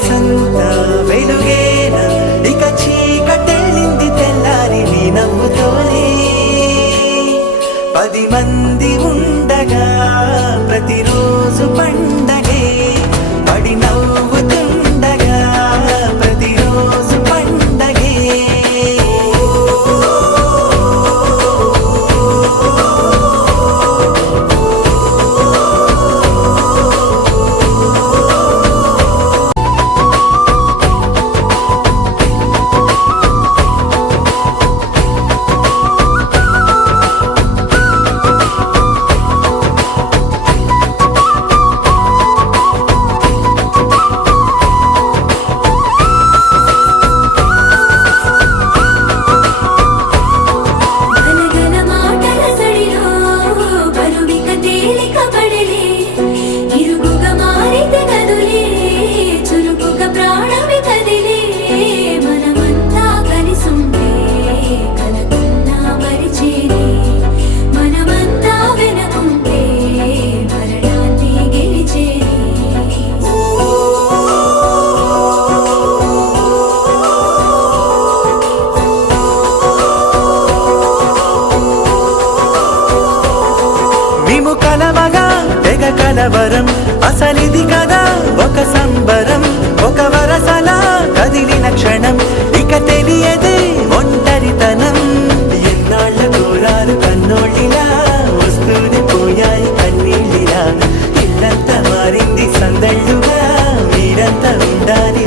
మనసంత వెలుగేన ఇక చీకటెళ్ళింది తెల్లారి నీ నవ్వుతోనే 10 మంది ఉండగా ప్రతిరోజు పండగే పడి నవ్వుతుండగా ప్రతిరోజు పండగే కలవరం అసలిది కదా ఒక సంబరం ఒక వరసలా కదిలిన క్షణం ఇక తెలియదే ఒంటరితనం ఎన్నాళ్ళ దూరాలు కన్నోళ్ళిలా వస్తూనే పోయాయి కన్నీళ్ళిలా ఇల్లంతా మారింది సందళ్ళుగా మీరంతా ఉండాలి